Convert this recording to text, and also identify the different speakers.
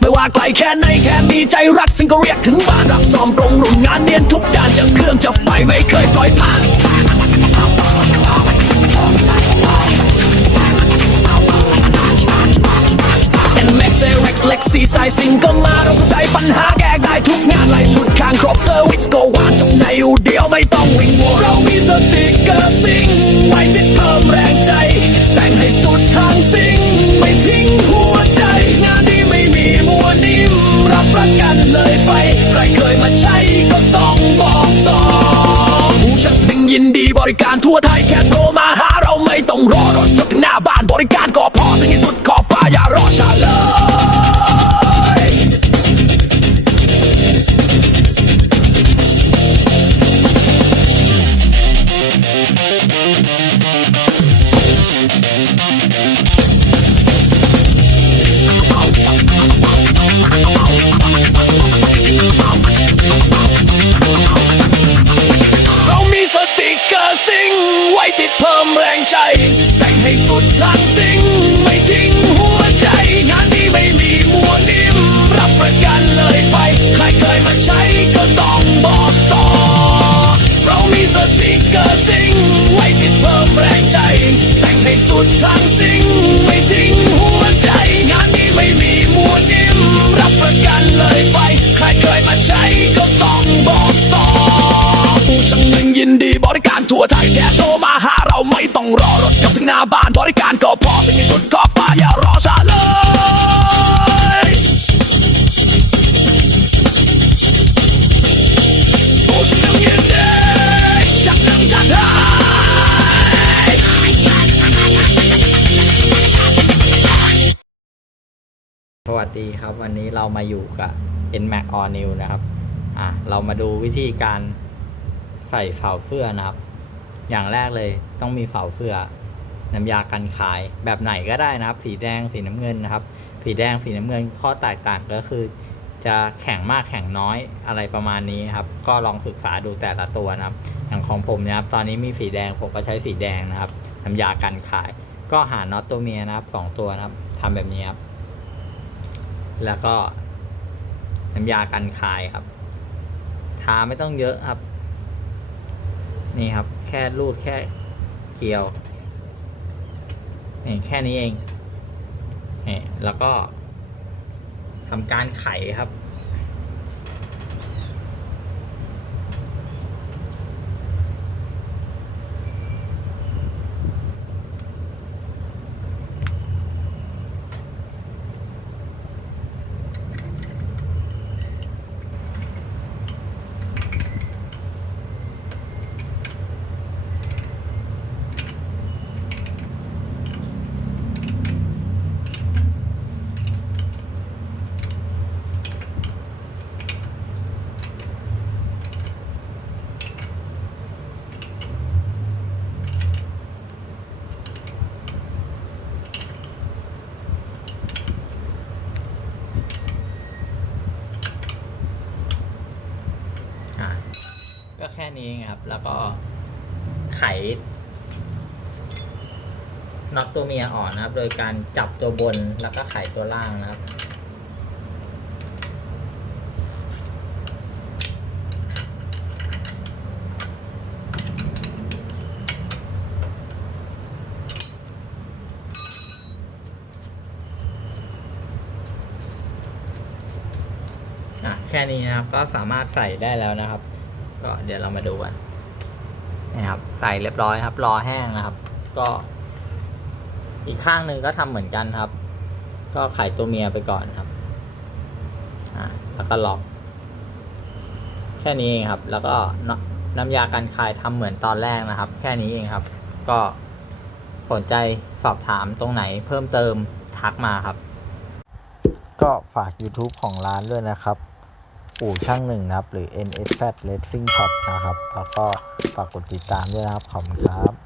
Speaker 1: ไม่ว่าไกลแค่ไหนแค่มีใจรักสิ่งก็เรียกถึงบ้านรับซ่อมตรงรุ่นงานเนียนทุกด้านจะเครื่องจะไฟไม่เคยปล่อยผ่าน n m a x Rex Lex ซีไซซิงก็มาเราใจปัญหาแก้ได้ทุกงานไล่ชุดข้างครบเซอร์วิสก็วางจำในอยู่เดียวไม่ บริการทั่วไทยแค่โทรมาหาเราไม่ต้องรอรถจบถึงหน้าบ้านบริการก็พอสิ่งที่สุดขอบ ใจ แต่งให้สุดทาง อรถยกถึงหน้าบ้านบริการก็พอสิ่งที่สุดก็ป้าอย่ารอช้าเลยผู้ช่างหนึ่งยินดีช่างหนึ่งจัดให้
Speaker 2: สวัสดีครับวันนี้เรามาอยู่กับ NMAX All New นะครับอะเรามาดูวิธีการใส่เฝาเสื้อนะครับ อย่างแรกเลยต้องมีเฝาเสื้อ น้ำยากันขายแบบไหนก็ได้นะครับ สีแดงสีน้ำเงินนะครับ สีแดงสีน้ำเงินข้อแตกต่างก็คือ จะแข็งมากแข็งน้อยอะไรประมาณนี้ครับ ก็ลองศึกษาดูแต่ละตัวนะครับ อย่างของผมนะครับ ตอนนี้มีสีแดงผมก็ใช้สีแดงนะครับ น้ำยากันขาย ก็หาน็อตตัวเมียนะครับสองตัวนะครับทำแบบนี้ครับ แล้วก็ น้ำยากันคายครับ ทาไม่ต้องเยอะครับ นี่ครับ แค่รูดแค่เกลียว นี่แค่นี้เองนี่แล้วก็ทำการไขครับ อะก็ แค่นี้เองครับ แล้วก็ไขน็อตตัวเมียอ่อนนะครับ โดยการจับตัวบนแล้วก็ไขตัวล่างนะครับอะแค่นี้นะครับก็สามารถใส่ได้แล้วนะครับ ก็เดี๋ยวเรามาดูกันนะครับ ใส่เรียบร้อยครับ รอแห้งนะครับ ก็ อีกข้างหนึ่งก็ทำเหมือนกันครับ ก็ไขตัวเมียไปก่อนครับอ่าแล้วก็ล็อก แค่นี้เองครับ แล้วก็นน้ำยากันคายทำเหมือนตอนแรกนะครับ แค่นี้เองครับ ก็สนใจสอบถามตรงไหนเพิ่มเติมทักมาครับ ก็ฝาก YouTube ของร้านด้วยนะครับ อู่ช่างหนึ่งนะครับ หรือ NSZ Racing Shop นะครับ แล้วก็ฝากกดติดตามด้วยนะครับ ขอบคุณครับ